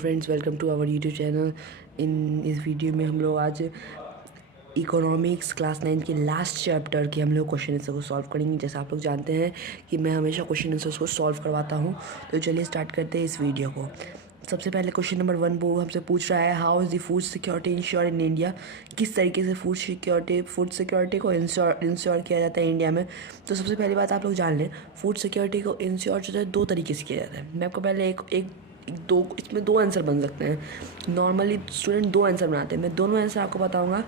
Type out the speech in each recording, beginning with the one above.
Friends, welcome to our YouTube channel. इस video में हम लोग आज इकोनॉमिक्स क्लास 9 के लास्ट चैप्टर के हम लोग क्वेश्चन आंसर को सॉल्व करेंगे। जैसे आप लोग जानते हैं कि मैं हमेशा क्वेश्चन आंसर्स को सॉल्व करवाता हूं, तो चलिए स्टार्ट करते हैं इस वीडियो को। सबसे पहले क्वेश्चन नंबर 1 वो हमसे पूछ रहा है, how is the food security ensure in India. किस तरीके से फूड सिक्योरिटी को इंश्योर किया जाता है इंडिया में। तो सबसे पहली बात आप लोग जान लें, फूड सिक्योरिटी को इंश्योर जो है 2 तरीके से किया जाता है। मैं आपको पहले दो इसमें 2 आंसर बन सकते हैं। नॉर्मली स्टूडेंट 2 आंसर बनाते हैं, मैं दोनों आंसर आपको बताऊंगा।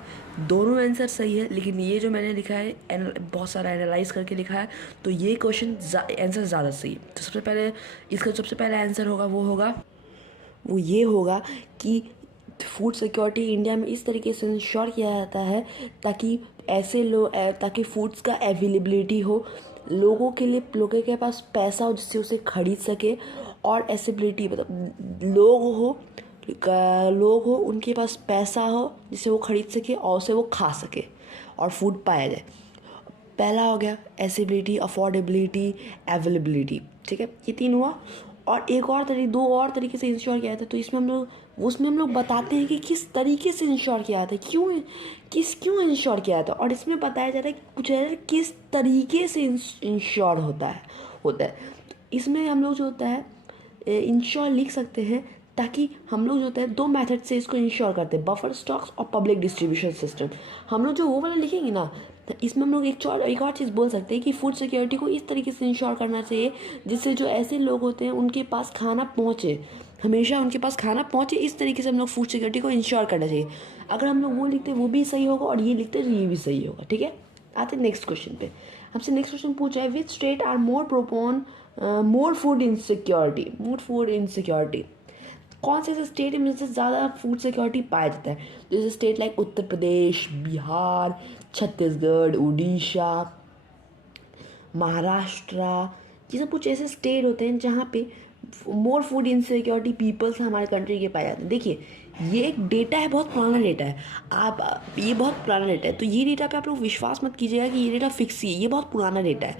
दोनों आंसर सही है, लेकिन ये जो मैंने लिखा है बहुत सारा एनालाइज करके लिखा है, तो ये क्वेश्चन आंसर ज़्यादा सही है। तो इसका सबसे पहला आंसर होगा वो ये होगा कि फूड सिक्योरिटी इंडिया में इस तरीके से इंश्योर किया जाता है ताकि फूड्स का अवेलेबिलिटी हो, लोगों के पास पैसा हो जिससे उसे खरीद सके, और एसेबिलिटी मतलब लोग हो उनके पास पैसा हो जिससे वो खरीद सके और उसे वो खा सके और फूड पाया जाए। पहला हो गया एसेबिलिटी, अफोर्डेबिलिटी, अवेलेबिलिटी। ठीक है, ये 3 हुआ। और दो और तरीके से इंश्योर किया जाता है। तो उसमें हम लोग बताते हैं कि किस तरीके से इंश्योर किया जाता है, क्यों इंश्योर किया जाता है, और इसमें बताया जाता है कि कुछ किस तरीके से इंश्योर होता है। तो इसमें हम लोग जो होता है इंश्योर लिख सकते हैं, ताकि हम लोग जो होता है 2 मेथड से इसको इंश्योर करते हैं, बफर स्टॉक्स और पब्लिक डिस्ट्रीब्यूशन सिस्टम। हम लोग जो वो वाला लिखेंगे ना, तो इसमें हम लोग एक और चीज़ बोल सकते हैं कि फूड सिक्योरिटी को इस तरीके से इंश्योर करना चाहिए जिससे जो ऐसे लोग होते हैं उनके पास खाना पहुँचे, हमेशा उनके पास खाना पहुँचे। इस तरीके से हम लोग फूड सिक्योरिटी को इंश्योर करना चाहिए। अगर हम लोग वो लिखते हैं वो भी सही होगा, और ये लिखते हैं तो ये भी सही होगा। ठीक है, आते हैं नेक्स्ट क्वेश्चन पे। हमसे नेक्स्ट क्वेश्चन पूछा है, which state are more food insecurity. कौन से ऐसे स्टेट में से ज़्यादा फूड सिक्योरिटी पाया जाता है। तो जैसे स्टेट लाइक उत्तर प्रदेश, बिहार, छत्तीसगढ़, उड़ीसा, महाराष्ट्र, ये सब कुछ ऐसे स्टेट होते हैं जहाँ पे मोर फूड इनसिक्योरिटी पीपल्स हमारे कंट्री के पाए जाते हैं। देखिए, ये एक डेटा है, बहुत पुराना डेटा है। ये बहुत पुराना डेटा है, तो ये डेटा पे आप लोग विश्वास मत कीजिएगा कि ये डेटा फिक्स ही है, ये बहुत पुराना डेटा है।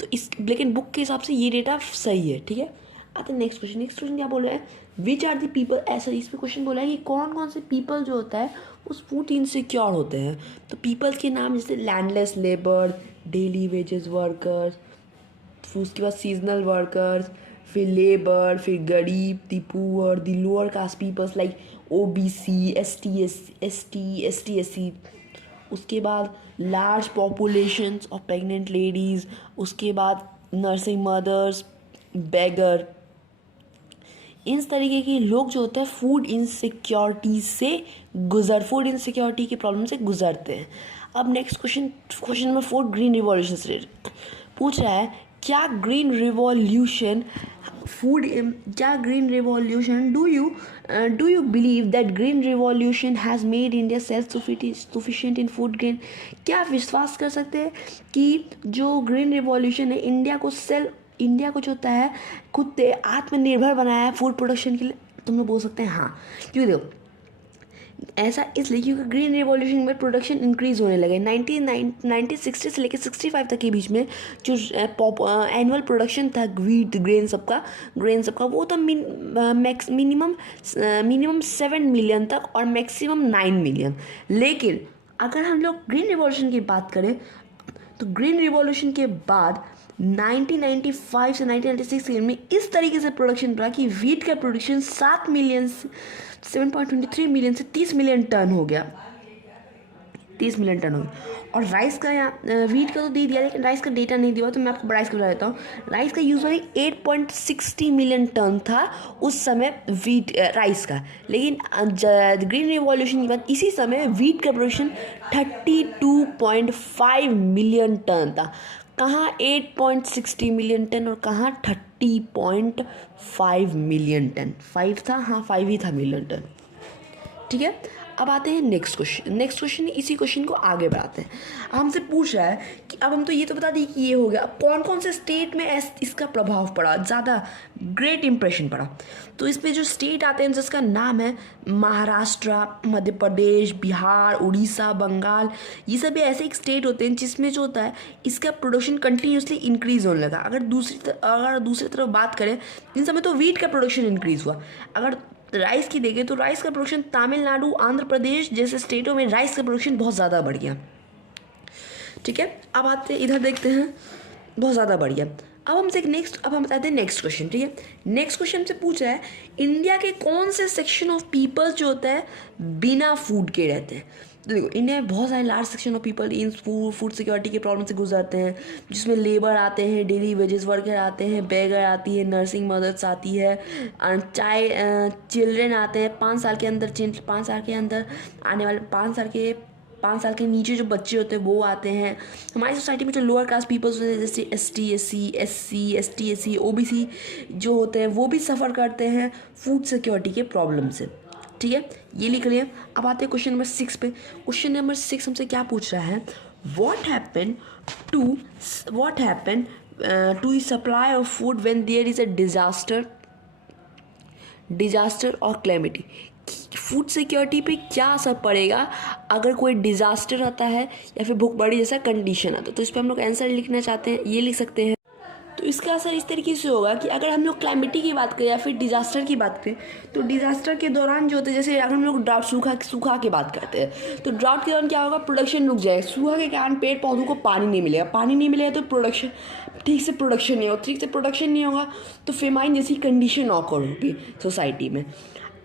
तो लेकिन बुक के हिसाब से ये डेटा सही है। ठीक है, आते हैं नेक्स्ट क्वेश्चन क्या बोल रहे हैं, विच आर द पीपल। ऐसा इस पर क्वेश्चन बोला है कि कौन कौन से पीपल जो होता है उस फूड इनसिक्योर होते हैं। तो पीपल्स के नाम जैसे landless labour, daily wages workers, फिर उसके बाद सीजनल वर्कर्स, फिर लेबर, फिर गरीब, the poor, the lower caste peoples like OBC, ST, उसके बाद large populations of pregnant ladies, उसके बाद नर्सिंग मदर्स, बेगर। इन तरीके के लोग जो होते हैं फूड इनसिक्योरिटी की प्रॉब्लम से गुजरते हैं। अब next question number 4, green revolution से पूछ रहा है, क्या green revolution do you believe that green revolution has made India self sufficient in food grain. क्या आप विश्वास कर सकते हैं कि जो ग्रीन रिवॉल्यूशन है इंडिया को जो होता है खुद आत्मनिर्भर बनाया है फूड प्रोडक्शन के लिए। तुम लोग बोल सकते हैं हाँ, क्यों देखो ऐसा इसलिए क्योंकि ग्रीन रिवॉल्यूशन में प्रोडक्शन इंक्रीज होने लगे। 1960 से लेकर 65 तक के बीच में जो एनुअल प्रोडक्शन था ग्रेन सबका वो तो मिनिमम 7 मिलियन तक और मैक्सिमम 9 मिलियन। लेकिन अगर हम लोग ग्रीन रिवॉल्यूशन की बात करें तो ग्रीन रिवॉल्यूशन के बाद 1995 से 1996 में इस तरीके से प्रोडक्शन बढ़ा कि वीट का प्रोडक्शन 7.23 मिलियन से 30 मिलियन टन हो गया। और राइस का यहाँ वीट का तो दे दिया, लेकिन राइस का डेटा नहीं दिया, तो मैं आपको राइस का बता देता हूँ। राइस का यूजुअली 8.60 मिलियन टन था उस समय राइस का, लेकिन ग्रीन रिवॉल्यूशन के बाद इसी समय वीट का प्रोडक्शन 32.5 मिलियन टन था। कहाँ 8.60 मिलियन टन और कहाँ 30.5 मिलियन टन। 5 था, हाँ 5 ही था मिलियन टन। ठीक है, अब आते हैं नेक्स्ट क्वेश्चन। इसी क्वेश्चन को आगे बढ़ाते हैं। हमसे पूछ रहा है कि अब हम तो ये तो बता दिए कि ये हो गया, अब कौन कौन से स्टेट में इसका प्रभाव पड़ा, ज़्यादा ग्रेट इंप्रेशन पड़ा। तो इसमें जो स्टेट आते हैं जिसका नाम है महाराष्ट्र, मध्य प्रदेश, बिहार, उड़ीसा, बंगाल, ये सब ऐसे एक स्टेट होते हैं जिसमें जो होता है इसका प्रोडक्शन कंटिन्यूसली इंक्रीज होने लगा। अगर दूसरी तरफ बात करें, इन समय तो वीट का प्रोडक्शन इंक्रीज हुआ। अगर राइस की देखें तो राइस का प्रोडक्शन तमिलनाडु, आंध्र प्रदेश जैसे स्टेटों में राइस का प्रोडक्शन बहुत ज़्यादा बढ़ गया। ठीक है, अब आते हैं इधर देखते हैं, बहुत ज़्यादा बढ़िया। अब हम बताते हैं नेक्स्ट क्वेश्चन। ठीक है, नेक्स्ट क्वेश्चन से पूछा है इंडिया के कौन से सेक्शन ऑफ पीपल्स जो होता है बिना फूड के रहते हैं। तो देखो, इंडिया में बहुत सारे large section of people in food security के प्रॉब्लम से गुजरते हैं, जिसमें लेबर आते हैं, डेली वेजेस वर्कर आते हैं, बेगर आती है, नर्सिंग मदर्स आती है, चिल्ड्रेन आते हैं 5 साल के अंदर, 5 साल के अंदर आने वाले 5 साल के नीचे जो बच्चे होते हैं वो आते हैं। हमारी सोसाइटी में जो लोअर कास्ट पीपल्स होते हैं जैसे ST, SC, OBC जो होते हैं वो भी सफ़र करते हैं फूड सिक्योरिटी के प्रॉब्लम से। ठीक है, ये लिख लिया। अब आते हैं क्वेश्चन नंबर 6 पे। क्वेश्चन नंबर 6 हमसे क्या पूछ रहा है, what happen to supply of food when there is a disaster और क्लेमिटी। फूड सिक्योरिटी पे क्या असर पड़ेगा अगर कोई डिजास्टर आता है या फिर भूखमरी जैसा कंडीशन आता है। तो इस पर हम लोग आंसर लिखना चाहते हैं, ये लिख सकते हैं। तो इसका असर इस तरीके से होगा कि अगर हम लोग क्लाइमेटी की बात करें या फिर डिजास्टर की बात करें, तो डिजास्टर के दौरान जो होते हैं, जैसे अगर हम लोग ड्राउट सूखा की बात करते हैं, तो ड्राउट के दौरान क्या होगा, प्रोडक्शन रुक जाएगा। सूखा के कारण पेड़ पौधों को पानी नहीं मिलेगा, तो ठीक से प्रोडक्शन नहीं होगा तो फेमाइन जैसी कंडीशन ऑकर होगी सोसाइटी में।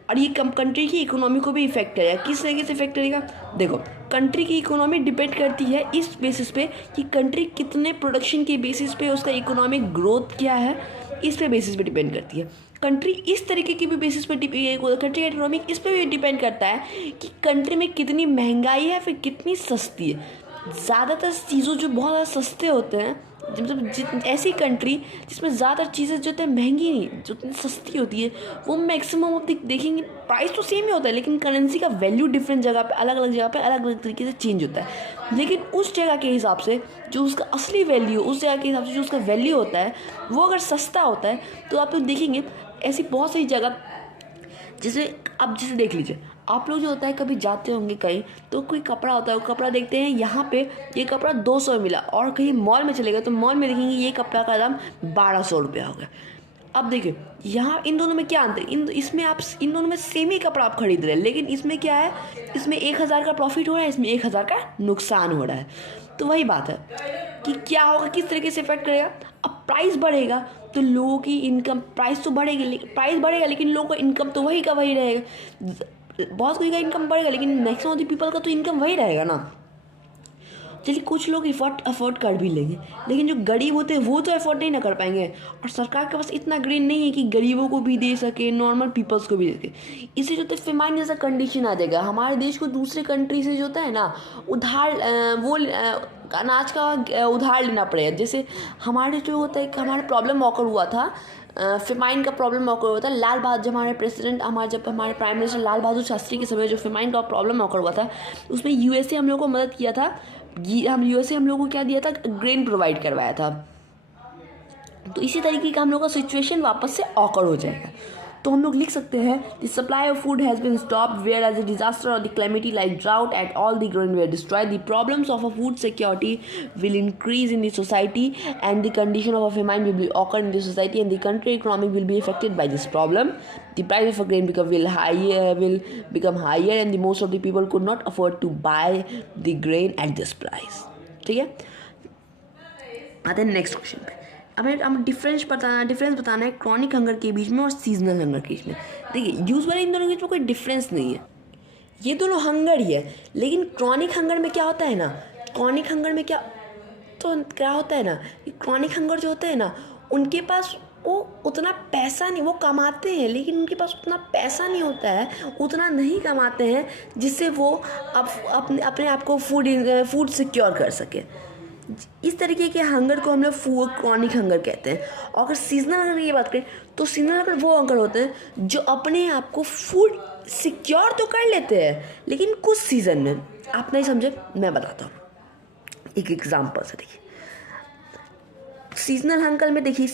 और ये कंट्री की इकोनॉमी को भी इफेक्ट करेगा। किस तरीके से इफेक्ट करेगा, देखो, कंट्री की इकोनॉमी डिपेंड करती है इस बेसिस पे कि कंट्री कितने प्रोडक्शन के बेसिस पे उसका इकोनॉमिक ग्रोथ क्या है, इस पे बेसिस पे डिपेंड करती है। कंट्री इस तरीके की भी बेसिस पे कंट्री इकोनॉमिक इस पे भी डिपेंड करता है कि कंट्री में कितनी महंगाई है फिर कितनी सस्ती है। ज़्यादातर चीज़ों जो बहुत ज़्यादा सस्ते होते हैं, मतलब ऐसी कंट्री जिसमें ज़्यादातर चीज़ें जो होती है महंगी नहीं, जो सस्ती होती है, वो मैक्सिमम आप देखेंगे प्राइस तो सेम ही होता है, लेकिन करेंसी का वैल्यू डिफरेंट जगह पे अलग अलग तरीके से चेंज होता है। लेकिन उस जगह के हिसाब से जो उसका असली वैल्यू, उस जगह के हिसाब से जो उसका वैल्यू होता है, वो अगर सस्ता होता है तो आप लोग देखेंगे ऐसी बहुत सारी जगह, जैसे देख लीजिए, आप लोग जो होता है कभी जाते होंगे कहीं, तो कोई कपड़ा होता है, वो कपड़ा देखते हैं यहाँ पे ये कपड़ा 200 में मिला, और कहीं मॉल में चले गए तो मॉल में देखेंगे ये कपड़ा का दाम 1200 रुपया होगा। अब देखिए यहाँ इन दोनों में क्या अंतर, इन दोनों में सेम ही कपड़ा आप खरीद रहे हैं, लेकिन इसमें क्या है, इसमें 1000 का प्रॉफिट हो रहा है, इसमें 1000 का नुकसान हो रहा है। तो वही बात है कि क्या होगा, किस तरीके से इफेक्ट करेगा। अब प्राइस बढ़ेगा तो लोगों की इनकम, प्राइस बढ़ेगा लेकिन लोगों का इनकम तो वही का वही रहेगा। बहुत कोई का इनकम बढ़ेगा लेकिन मैक्सिमम ऑफ द पीपल का तो इनकम वही रहेगा ना। चलिए कुछ लोग अफोर्ड कर भी लेंगे, लेकिन जो गरीब होते हैं वो तो अफोर्ड नहीं ना कर पाएंगे, और सरकार के पास इतना ग्रेन नहीं है कि गरीबों को भी दे सके, नॉर्मल पीपल्स को भी दे सके। इससे जो होता है फेमाइन जैसा कंडीशन आ जाएगा। हमारे देश को दूसरे कंट्री से जो होता है ना अनाज का उधार लेना पड़ेगा। जैसे हमारे जो होता है कि हमारे प्रॉब्लम ऑकर हुआ था, फेमाइन का प्रॉब्लम ऑकर हुआ था जब हमारे प्राइम मिनिस्टर लाल बहादुर शास्त्री के समय जो फेमाइन का प्रॉब्लम ऑकर हुआ था, उसमें यूएसए हम लोग को मदद किया था। यूएसए हम लोग को क्या दिया था, ग्रेन प्रोवाइड करवाया था। तो इसी तरीके का हम लोग का सिचुएशन वापस से ऑकर हो जाएगा। तो हम लोग लिख सकते हैं the supply of food has been stopped where as a disaster और the calamity like drought at all the grown were destroyed the problems of a food security will increase in the society and the condition of a famine will be occur in the society and the country economic will be affected by this problem. The price of a grain will become higher and the most of the people could not afford to buy the grain at this price। ठीक है, आते हैं next question पे। हमें difference बताना है chronic hunger के बीच में और सीजनल हंगर के बीच में। देखिए यूजुअली इन दोनों के बीच में कोई डिफरेंस नहीं है, ये दोनों हंगर ही है। लेकिन क्रॉनिक हंगर में क्या होता है ना, क्रॉनिक हंगर जो होता है ना, उनके पास वो उतना पैसा नहीं, वो कमाते हैं लेकिन उनके पास उतना पैसा नहीं होता है, उतना नहीं कमाते हैं जिससे वो अपने आप को फूड सिक्योर कर सके। इस तरीके के हंगर को हम लोग क्रॉनिक हंगर कहते हैं। और अगर सीजनल हंगर की बात करें तो सीजनल हंगर वो हंगर होते हैं जो अपने आप को फूड सिक्योर तो कर लेते हैं लेकिन कुछ सीज़न में। आप नहीं समझे, मैं बताता हूँ एक एग्जाम्पल से। देखिए सीजनल हंगर में, देखिए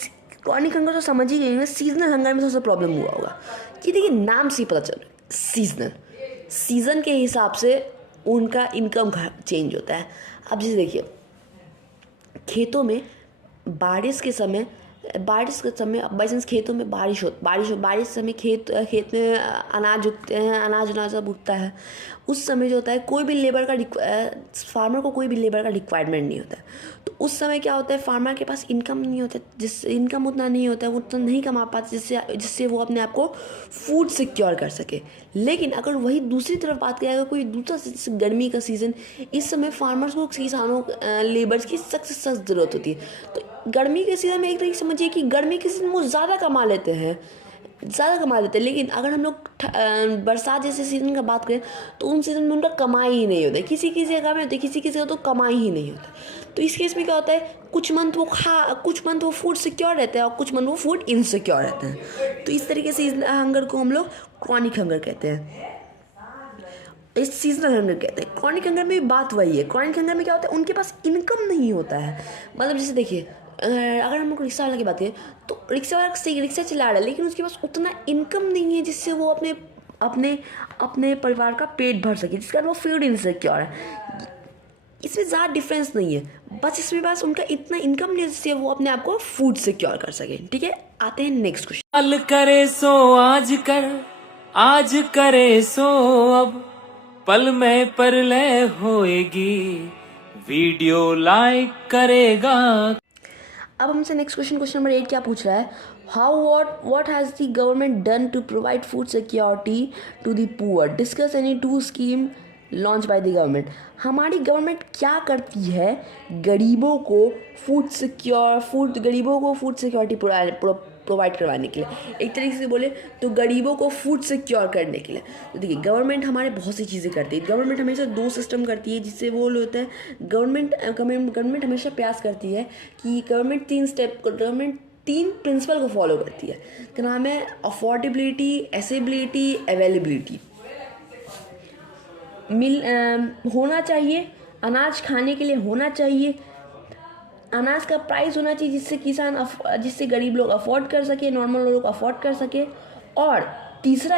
क्रॉनिक हंगर तो समझ ही गई, सीजनल हंगर में सबसे प्रॉब्लम हुआ होगा कि देखिए नाम से ही पता चल रहा है, सीज़न के हिसाब से उनका इनकम चेंज होता है। अब जैसे देखिए खेतों में बारिश के समय बारिश के समय बाई चांस खेतों में बारिश समय खेत में अनाज उगते हैं, अनाज सब उगता है। उस समय जो होता है कोई भी लेबर का फार्मर को कोई भी लेबर का रिक्वायरमेंट नहीं होता है। तो उस समय क्या होता है, फार्मर के पास इनकम नहीं होता, जिससे इनकम उतना नहीं होता है, वो उतना नहीं कमा पाते जिससे वो अपने आप को फूड सिक्योर कर सके। लेकिन अगर वही दूसरी तरफ बात करें, अगर कोई दूसरा जैसे गर्मी का सीज़न, इस समय फार्मर्स को किसानों लेबर्स की सख्त ज़रूरत होती है। तो गर्मी के सीज़न में एक तरीके से समझिए कि गर्मी के सीज़न में वो ज़्यादा कमा लेते हैं। लेकिन अगर हम लोग बरसात जैसे सीज़न का बात करें तो उन सीज़न में उनका कमाई ही नहीं होता है। किसी किसी जगह में होता है, किसी किसी का तो कमाई ही नहीं होता। तो इस केस में क्या होता है, कुछ मंथ वो फूड सिक्योर रहता है और कुछ मंथ वो फूड इनसिक्योर रहता है। तो इस तरीके से हंगर को हम लोग क्रॉनिक हंगर कहते हैं, इस सीजनल हंगर कहते हैं। क्रॉनिक हंगर में भी बात वही है। क्रॉनिक हंगर में क्या होता है, उनके पास इनकम नहीं होता है। मतलब जैसे देखिए, अगर हम लोग रिक्शा वाले की बात करें तो रिक्शा वाला सही रिक्शा चला रहा है, लेकिन उसके पास उतना इनकम नहीं है जिससे वो अपने परिवार का पेट भर सके, जिसका वो फूड इनसिक्योर है। इसमें ज़्यादा डिफरेंस नहीं है, बस इसमें बस उनका इतना इनकम नहीं है जिससे वो अपने आप को फूड सिक्योर कर सके। ठीक है, आते हैं नेक्स्ट क्वेश्चन। कल करे सो आज करे सो अब, पल में परलय होएगी, वीडियो लाइक करेगा। अब हमसे नेक्स्ट क्वेश्चन नंबर 8 क्या पूछ रहा है, what has the government done to provide food security to the poor? Discuss any 2 scheme launched by the government. हमारी गवर्नमेंट क्या करती है गरीबों को फूड सिक्योरिटी प्रोवाइड करवाने के लिए। एक तरीके से बोले तो गरीबों को फूड सिक्योर करने के लिए। तो देखिए, गवर्नमेंट हमारे बहुत सी चीज़ें करती है। गवर्नमेंट हमेशा 2 सिस्टम करती है, जिससे वो होता है गवर्नमेंट हमेशा प्रयास करती है कि गवर्नमेंट 3 प्रिंसिपल को फॉलो करती है। क्या नाम है, अफोर्डेबिलिटी, एसेबिलिटी, अवेलेबिलिटी। होना चाहिए, अनाज खाने के लिए होना चाहिए, अनाज का प्राइस होना चाहिए जिससे गरीब लोग अफोर्ड कर सके, नॉर्मल लोग अफोर्ड कर सके। और तीसरा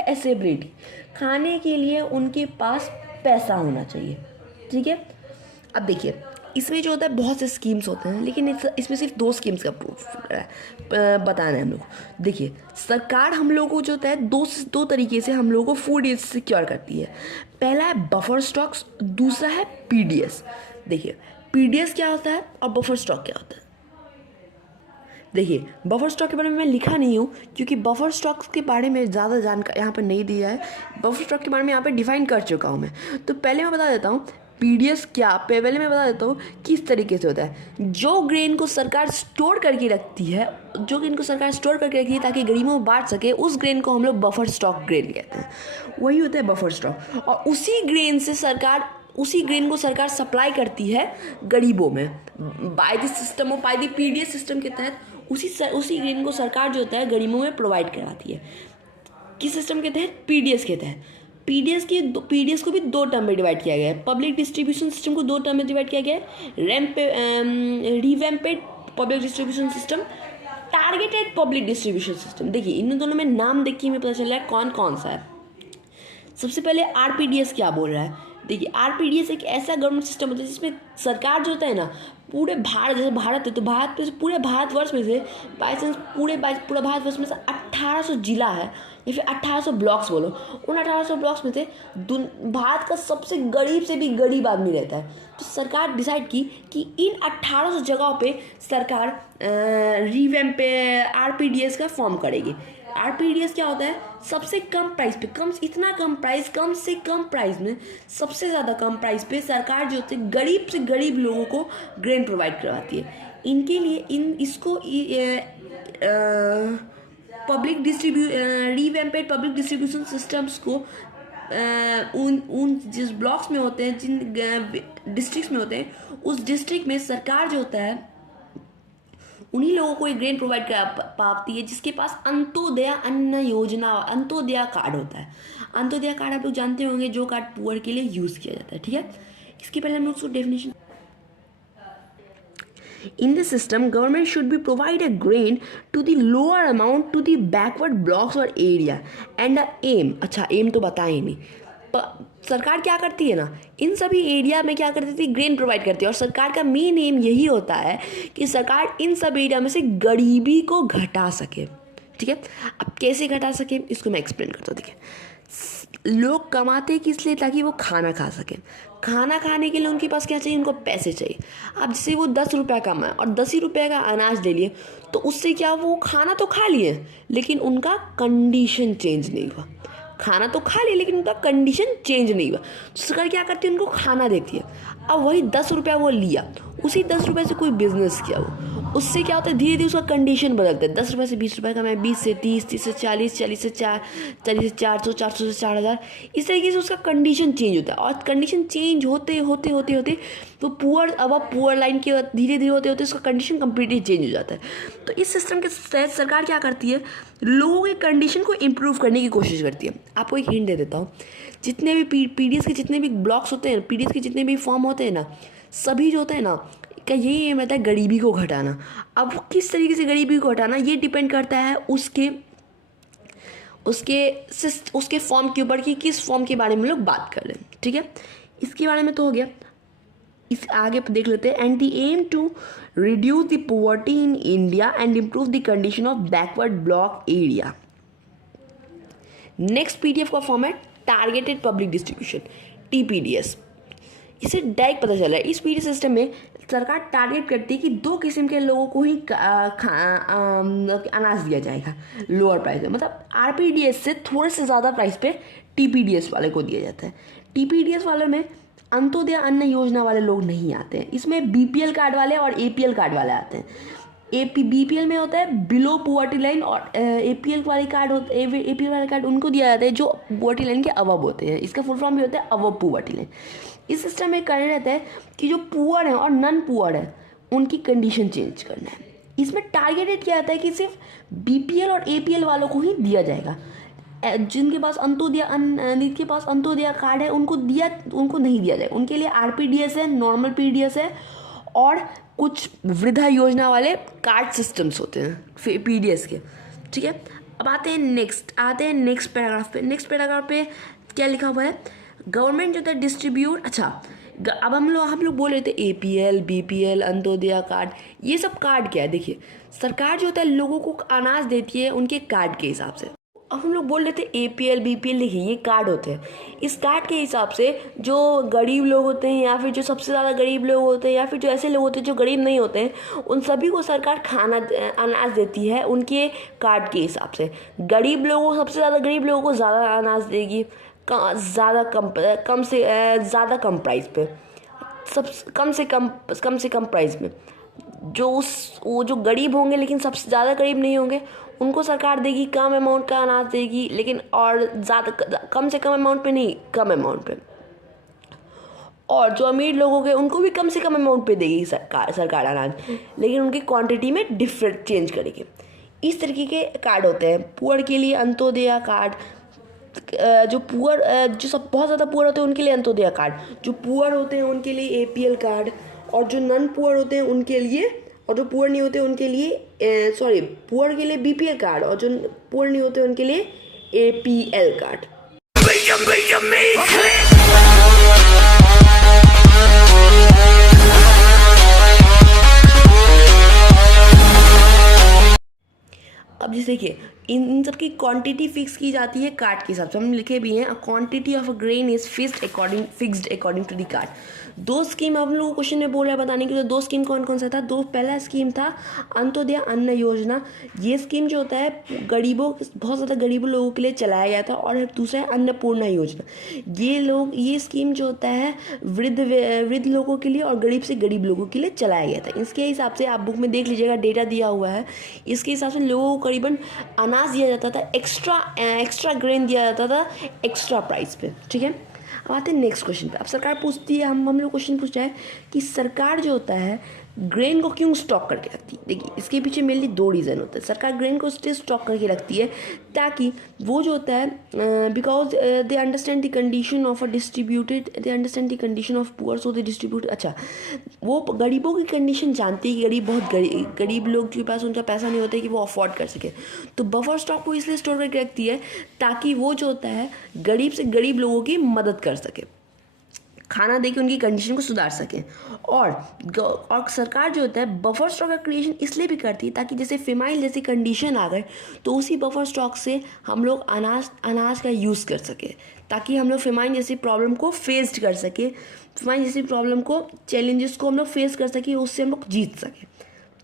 एसेबिलिटी, खाने के लिए उनके पास पैसा होना चाहिए। ठीक है, अब देखिए इसमें जो होता है बहुत से स्कीम्स होते हैं, लेकिन इसमें सिर्फ 2 स्कीम्स का बताना है हम लोग। देखिए, सरकार हम लोगों को जो होता है दो तरीके से हम लोगों को फूड सिक्योर करती है। पहला है बफर स्टॉक्स, दूसरा है पीडीएस। देखिए, पीडीएस क्या होता है और बफर स्टॉक क्या होता है। देखिए, बफर स्टॉक के बारे में मैं लिखा नहीं हूँ क्योंकि बफर स्टॉक्स के बारे में ज़्यादा जानकारी यहाँ पर नहीं दिया है। बफर स्टॉक के बारे में यहाँ पे डिफाइन कर चुका हूँ मैं। तो पहले मैं बता देता हूँ पीडीएस पहले मैं बता देता हूँ किस तरीके से होता है। जो ग्रेन को सरकार स्टोर करके रखती है ताकि गरीबों में बांट सके, उस ग्रेन को हम लोग बफर स्टॉक ग्रेन कहते हैं। वही होता है बफर स्टॉक। और उसी ग्रेन को सरकार सप्लाई करती है गरीबों में बाय द पीडीएस सिस्टम के तहत। उसी ग्रेन को सरकार जो होता है गरीबों में प्रोवाइड करवाती है। किस सिस्टम के तहत, पीडीएस के तहत। पीडीएस को भी 2 टर्म में डिवाइड किया गया है। पब्लिक डिस्ट्रीब्यूशन सिस्टम को 2 टर्म में डिवाइड किया गया है, revamped public distribution system, targeted public distribution system. देखिए, इन दोनों में नाम देखिए हमें पता चल रहा है कौन कौन सा है। सबसे पहले आरपीडीएस क्या बोल रहा है। देखिए, आरपीडीएस एक ऐसा गवर्नमेंट सिस्टम होता है जिसमें सरकार जो होता है ना, पूरे भारत, जैसे भारत है तो पूरे भारतवर्ष में से बाई चांस पूरा भारतवर्ष में से 1800 जिला है या फिर 1800 ब्लॉक्स बोलो, उन 1800 ब्लॉक्स में से भारत का सबसे गरीब से भी गरीब आदमी रहता है। तो सरकार डिसाइड की कि इन 1800 जगहों पे सरकार रिवैम्प पे आरपीडीएस का फॉर्म करेगी। आरपीडीएस क्या होता है, सबसे कम प्राइस पे, कम से कम प्राइस में, सबसे ज़्यादा कम प्राइस पे सरकार जो होती है गरीब से गरीब लोगों को ग्रेन प्रोवाइड करवाती है। इनके लिए इसको रिवैम्पेड पब्लिक डिस्ट्रीब्यूशन सिस्टम्स को उन जिस ब्लॉक्स में होते हैं, जिन डिस्ट्रिक्ट्स में होते हैं, उस डिस्ट्रिक्ट में सरकार जो होता है उन्हीं लोगों को एक ग्रेन प्रोवाइड कर पाती है जिसके पास अंत्योदय अन्न योजना, अंत्योदय कार्ड होता है। अंत्योदय कार्ड आप लोग जानते होंगे, जो कार्ड पुअर के लिए यूज़ किया जाता है। ठीक है, इसके पहले हम लोग उसको definition. In the system, government should be provide a grain to the lower amount to the backward blocks or area and the aim। अच्छा, aim तो बताया ही नहीं। सरकार क्या करती है ना, इन सभी एरिया में क्या करती थी, ग्रेन प्रोवाइड करती है। और सरकार का मेन एम यही होता है कि सरकार इन सब एरिया में से गरीबी को घटा सके। ठीक है, अब कैसे घटा सके इसको मैं एक्सप्लेन करता हूँ। देखिए, लोग कमाते किस लिए, ताकि वो खाना खा सकें। खाना खाने के लिए उनके पास क्या चाहिए, उनको पैसे चाहिए। अब जैसे वो 10 रुपये कमाए और 10 ही रुपये का अनाज ले लिए, तो उससे क्या, वो खाना तो खा लिए लेकिन उनका कंडीशन चेंज नहीं हुआ। खाना तो खा लिया लेकिन उनका कंडीशन चेंज नहीं हुआ। तो सरकार क्या करती है, उनको खाना देती है। अब वही 10 रुपया वो लिया, उसी 10 रुपये से कोई बिजनेस किया, वो उससे क्या होता है, धीरे धीरे उसका कंडीशन बदलता है। 10 रुपये से 20 रुपये का, मैं 20 से 30, 30 से 40, 40 से 400, 400 से 4000, इस तरीके से उसका कंडीशन चेंज होता है। और कंडीशन चेंज होते होते होते होते तो पुअर, अब पुअर लाइन के धीरे धीरे होते होते उसका कंडीशन कम्प्लीटली चेंज हो जाता है। तो इस सिस्टम के तहत सरकार क्या करती है, लोगों की कंडीशन को इम्प्रूव करने की कोशिश करती है। आपको एक हिंट दे देता हूँ, जितने भी पीडीएस के जितने भी ब्लॉक्स होते हैं, पीडीएस के जितने भी फॉर्म होते हैं ना, सभी जो होते हैं ना, का यही एम रहता है गरीबी को घटाना। अब किस तरीके से गरीबी को घटाना, ये डिपेंड करता है उसके फॉर्म के ऊपर कि किस फॉर्म के बारे में लोग बात कर रहे हैं। ठीक है, इसके बारे में तो हो गया। इस आगे देख लेते हैं। And the aim to reduce the poverty in India and improve the condition of backward block area. Next PDF का फॉर्म है टारगेटेड पब्लिक डिस्ट्रीब्यूशन, टीपीडीएस। इसे डायरेक्ट पता चला है, इस पीडीएस सिस्टम में सरकार टारगेट करती है कि 2 किस्म के लोगों को ही अनाज दिया जाएगा लोअर प्राइस में। मतलब आरपीडीएस से थोड़े से ज़्यादा प्राइस पे टीपीडीएस वाले को दिया जाता है। टीपीडीएस वाले में अंत्योदय अन्न योजना वाले लोग नहीं आते हैं, इसमें बीपीएल कार्ड वाले और एपीएल कार्ड वाले आते हैं। बीपीएल में होता है बिलो पुअर्टी लाइन, और एपीएल वाले कार्ड उनको दिया जाता है जो पुअर्टी लाइन के अबव होते हैं। इसका फुल फॉर्म भी होता है अबव पुअर्टी लाइन। इस सिस्टम में करना रहता है कि जो पुअर है और नॉन पुअर है उनकी कंडीशन चेंज करना है। इसमें टारगेटेड क्या आता है कि सिर्फ बीपीएल और एपीएल वालों को ही दिया जाएगा। जिनके पास अंत्योदय कार्ड है उनको नहीं दिया जाएगा। उनके लिए आरपीडीएस है, नॉर्मल पीडीएस है और कुछ वृद्धा योजना वाले कार्ड सिस्टम्स होते हैं पीडीएस के। ठीक है, अब आते हैं नेक्स्ट पैराग्राफ पे। नेक्स्ट पैराग्राफ पे क्या लिखा हुआ है, गवर्नमेंट जो था डिस्ट्रीब्यूट। अच्छा, अब हम लोग बोल रहे थे एपीएल, बीपीएल, अंत्योदय कार्ड, ये सब कार्ड क्या है। देखिए, सरकार जो होता है लोगों को अनाज देती है उनके कार्ड के हिसाब से। अब हम लोग बोल रहे थे एपीएल, बीपीएल, देखिए ये कार्ड होते हैं। इस कार्ड के हिसाब से जो गरीब लोग होते हैं या फिर जो सबसे ज़्यादा गरीब लोग होते हैं या फिर जो ऐसे लोग होते हैं जो गरीब नहीं होते हैं, उन सभी को सरकार अनाज देती है उनके कार्ड के हिसाब से। गरीब लोगों, सबसे ज़्यादा गरीब लोगों को ज़्यादा अनाज देगी, कम प्राइस पे, कम से कम प्राइस में। वो जो गरीब होंगे लेकिन सबसे ज़्यादा गरीब नहीं होंगे उनको सरकार देगी कम अमाउंट का अनाज देगी, लेकिन और ज़्यादा कम से कम अमाउंट पे नहीं, कम अमाउंट पे। और जो अमीर लोग होंगे उनको भी कम से कम अमाउंट पे देगी सरकार अनाज, लेकिन उनकी क्वांटिटी में डिफरेंट चेंज करेगी। इस तरीके के कार्ड होते हैं। पुअर के लिए अंत्योदय कार्ड, जो बहुत ज़्यादा पुअर होते हैं उनके लिए अंत्योदय कार्ड, जो पुअर होते हैं उनके लिए एपीएल कार्ड, और जो नॉन पुअर होते हैं उनके लिए, और जो पुअर नहीं होते उनके लिए पुअर के लिए बीपीएल कार्ड, और जो पुअर नहीं होते उनके लिए एपीएल कार्ड। अब जैसे देखिए, इन सब की क्वांटिटी फिक्स की जाती है कार्ड के हिसाब से। हम लिखे भी हैं, a quantity of a grain is fixed according to the card. 2 scheme हम लोग क्वेश्चन में बोल रहा है बताने के लिए। 2 स्कीम कौन कौन सा था, पहला स्कीम था अंत्योदय अन्न योजना। ये स्कीम जो होता है बहुत ज़्यादा गरीबों लोगों के लिए चलाया गया था। और दूसरा है अन्नपूर्णा योजना। ये स्कीम जो होता है वृद्ध लोगों के लिए और गरीब से गरीब लोगों के लिए चलाया गया था। इसके हिसाब से आप बुक में देख लीजिएगा, डेटा दिया हुआ है। इसके हिसाब से लोगों को करीबन अनाज दिया जाता था, एक्स्ट्रा ग्रेन दिया जाता था एक्स्ट्रा प्राइस पे। ठीक है, अब आते हैं नेक्स्ट क्वेश्चन पे। अब सरकार पूछती है, हम लोग क्वेश्चन पूछ रहे हैं कि सरकार जो होता है ग्रेन को क्यों स्टॉक करके रखती है? देखिए इसके पीछे मेनली 2 रीज़न होते हैं। सरकार ग्रेन को इसलिए स्टॉक करके रखती है ताकि वो जो होता है because they understand the condition of they understand the condition of poor, so they distribute. अच्छा, वो गरीबों की कंडीशन जानती है कि गरीब बहुत गरीब लोग के पास उनका पैसा नहीं होता है कि वो अफोर्ड कर सके, तो बफर स्टॉक को इसलिए स्टोर करके रखती है ताकि वो जो होता है गरीब से गरीब लोगों की मदद कर सके, खाना देके उनकी कंडीशन को सुधार सकें। और सरकार जो होता है बफर स्टॉक का क्रिएशन इसलिए भी करती है ताकि जैसे फेमाइल जैसी कंडीशन आ गए तो उसी बफर स्टॉक से हम लोग अनाज का यूज़ कर सके, ताकि हम लोग फेमाइन जैसी प्रॉब्लम को फेस कर सके, फेमाइन जैसी प्रॉब्लम को, चैलेंजेस को हम लोग फेस कर सके, उससे हम लोग जीत सकें।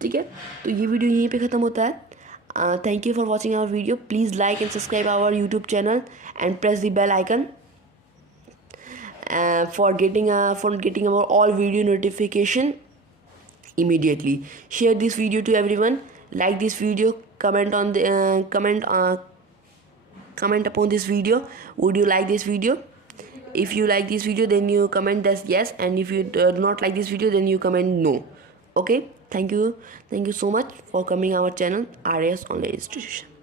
ठीक है, तो ये वीडियो यहीं पे ख़त्म होता है। Thank you for watching our video. Please like and subscribe our YouTube channel and press the bell icon for getting our all video notification immediately. Share this video to everyone, like this video, comment on the comment upon this video. Would you like this video? If you like this video, then you comment that yes, and if you do not like this video, then you comment no. Okay, thank you so much for coming our channel, RAS Online Institution.